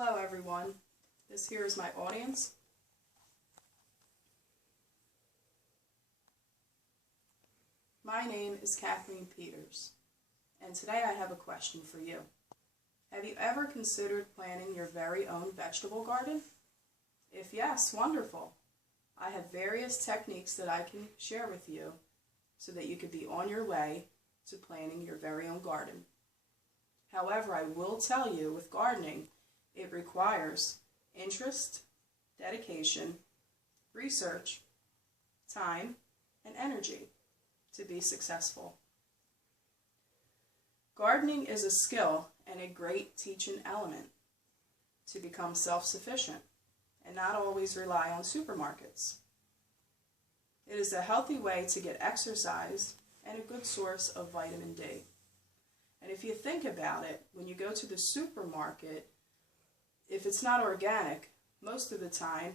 Hello everyone, this here is my audience. My name is Kathleen Peters, and today I have a question for you. Have you ever considered planting your very own vegetable garden? If yes, wonderful. I have various techniques that I can share with you so that you could be on your way to planting your very own garden. However, I will tell you with gardening, it requires interest, dedication, research, time, and energy to be successful. Gardening is a skill and a great teaching element to become self-sufficient and not always rely on supermarkets. It is a healthy way to get exercise and a good source of vitamin D. And if you think about it, when you go to the supermarket, if it's not organic, most of the time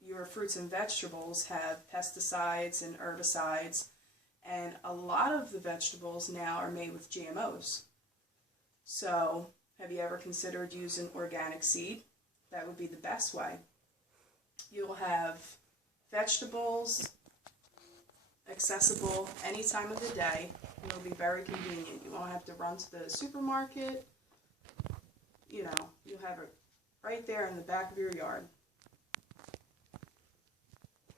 your fruits and vegetables have pesticides and herbicides, and a lot of the vegetables now are made with GMOs. So, have you ever considered using organic seed? That would be the best way. You'll have vegetables accessible any time of the day, and it'll be very convenient. You won't have to run to the supermarket. You'll have it right there in the back of your yard.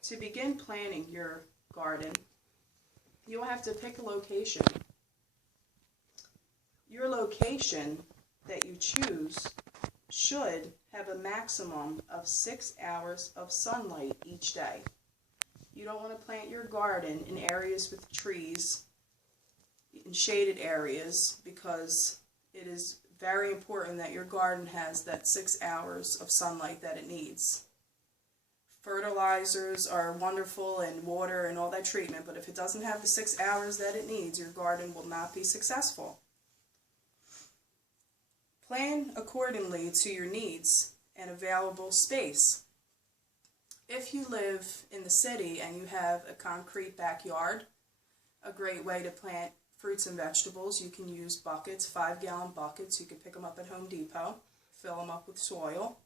To begin planting your garden, you'll have to pick a location. Your location that you choose should have a maximum of 6 hours of sunlight each day. You don't want to plant your garden in areas with trees, in shaded areas, because it is very important that your garden has that 6 hours of sunlight that it needs. Fertilizers are wonderful, and water and all that treatment, but if it doesn't have the 6 hours that it needs, your garden will not be successful. Plan accordingly to your needs and available space. If you live in the city and you have a concrete backyard, a great way to plant fruits and vegetables, you can use buckets, 5-gallon buckets. You can pick them up at Home Depot, fill them up with soil,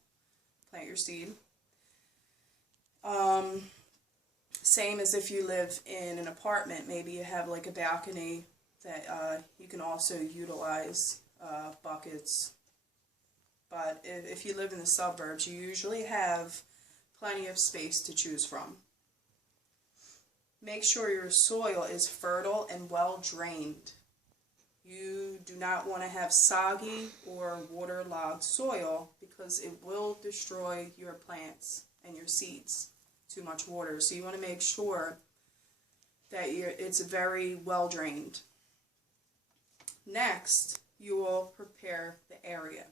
plant your seed. Same as if you live in an apartment, maybe you have like a balcony that you can also utilize buckets. But if you live in the suburbs, you usually have plenty of space to choose from. Make sure your soil is fertile and well drained. You do not want to have soggy or waterlogged soil because it will destroy your plants and your seeds. Too much water. So you want to make sure that it's very well drained. Next, you will prepare the area.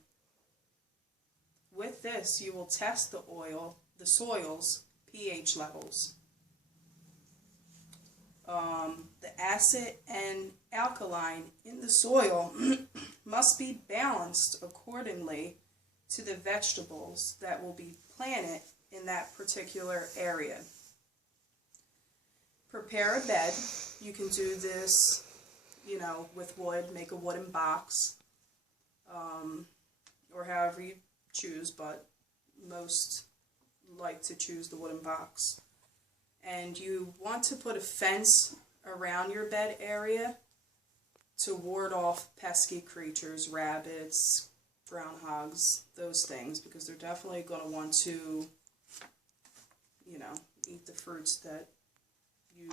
With this, you will test the soil's pH levels. The acid and alkaline in the soil must be balanced accordingly to the vegetables that will be planted in that particular area. Prepare a bed. You can do this, with wood. Make a wooden box, or however you choose, but most like to choose the wooden box. And you want to put a fence around your bed area to ward off pesky creatures, rabbits, groundhogs, those things, because they're definitely going to want to eat the fruits that you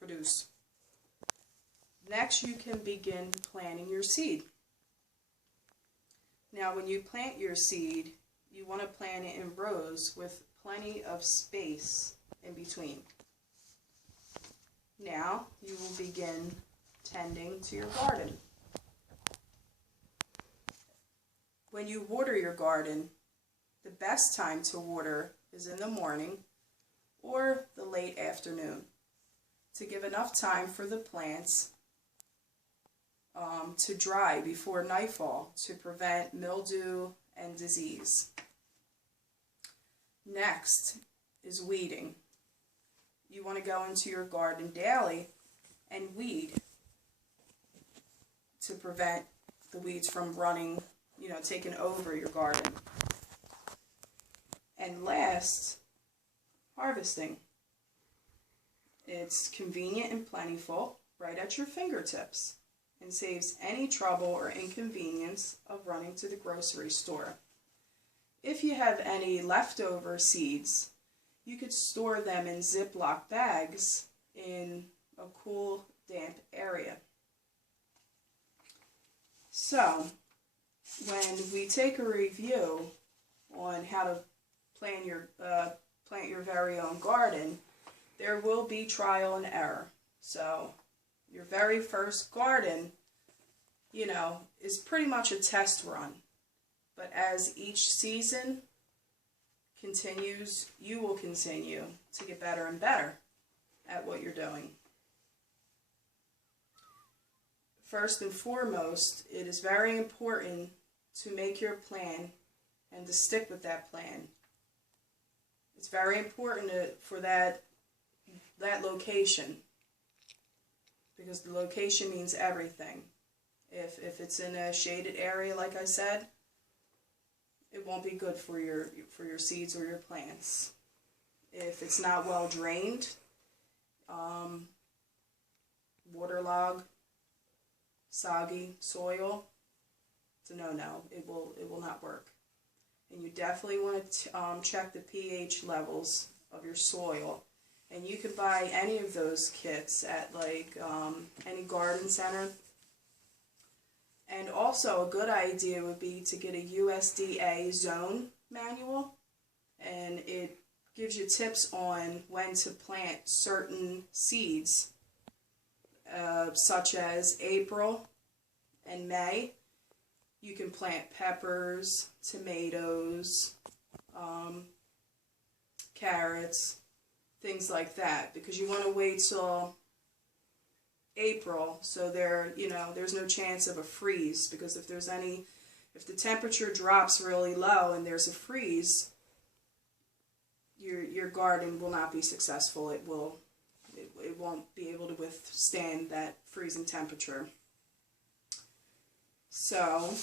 produce. Next, you can begin planting your seed. Now, when you plant your seed, you want to plant it in rows with plenty of space in between. Now, you will begin tending to your garden. When you water your garden, the best time to water is in the morning or the late afternoon to give enough time for the plants to dry before nightfall to prevent mildew and disease. Next is weeding. You want to go into your garden daily and weed to prevent the weeds from running taken over your garden. And last, harvesting. It's convenient and plentiful, right at your fingertips, and saves any trouble or inconvenience of running to the grocery store. If you have any leftover seeds, you could store them in Ziploc bags in a cool, damp area. So, when we take a review on how to plant your very own garden, there will be trial and error. So, your very first garden, is pretty much a test run. But as each season continues, you will continue to get better and better at what you're doing. First and foremost, it is very important to make your plan and to stick with that plan. It's very important for that location, because the location means everything. If it's in a shaded area, like I said, it won't be good for your seeds or your plants. If it's not well drained, waterlogged, soggy soil, it's a no-no. It will not work. And you definitely want to check the pH levels of your soil. And you can buy any of those kits at any garden center. And also a good idea would be to get a USDA zone manual, and it gives you tips on when to plant certain seeds, such as April and May. You can plant peppers, tomatoes, carrots, things like that, because you want to wait till April, so there's no chance of a freeze, because if the temperature drops really low and there's a freeze, your garden will not be successful. It won't be able to withstand that freezing temperature. So,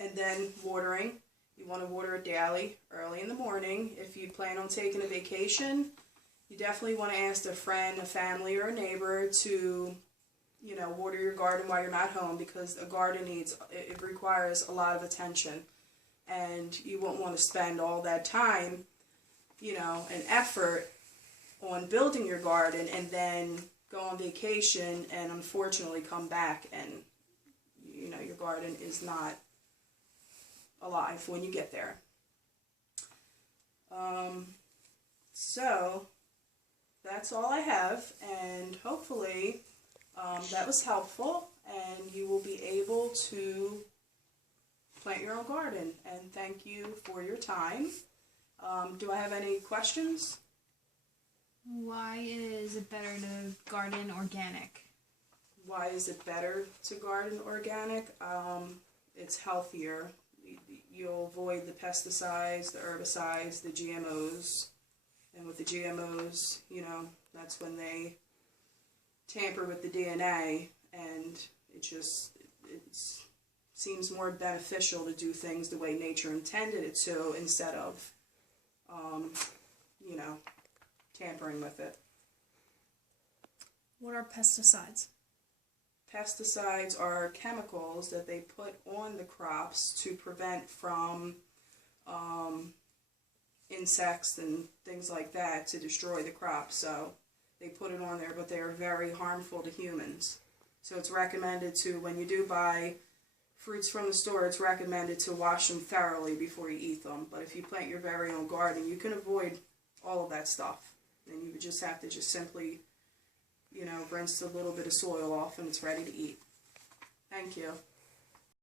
and then watering. You want to water it daily, early in the morning. If you plan on taking a vacation, you definitely want to ask a friend, a family, or a neighbor to, water your garden while you're not home, because a garden it requires a lot of attention, and you won't want to spend all that time, and effort on building your garden and then go on vacation and unfortunately come back and, your garden is not alive when you get there. So that's all I have, and hopefully that was helpful, and you will be able to plant your own garden. And thank you for your time. Do I have any questions? Why is it better to garden organic? Why is it better to garden organic? It's healthier. You'll avoid the pesticides, the herbicides, the GMOs. And with the GMOs, that's when they tamper with the DNA, and it seems more beneficial to do things the way nature intended it to, instead of, tampering with it. What are pesticides? Pesticides are chemicals that they put on the crops to prevent from insects and things like that to destroy the crop. So they put it on there, but they are very harmful to humans. So it's recommended to, when you do buy fruits from the store, it's recommended to wash them thoroughly before you eat them. But if you plant your very own garden, you can avoid all of that stuff. And you would just have to simply, rinse a little bit of soil off, and it's ready to eat. Thank you.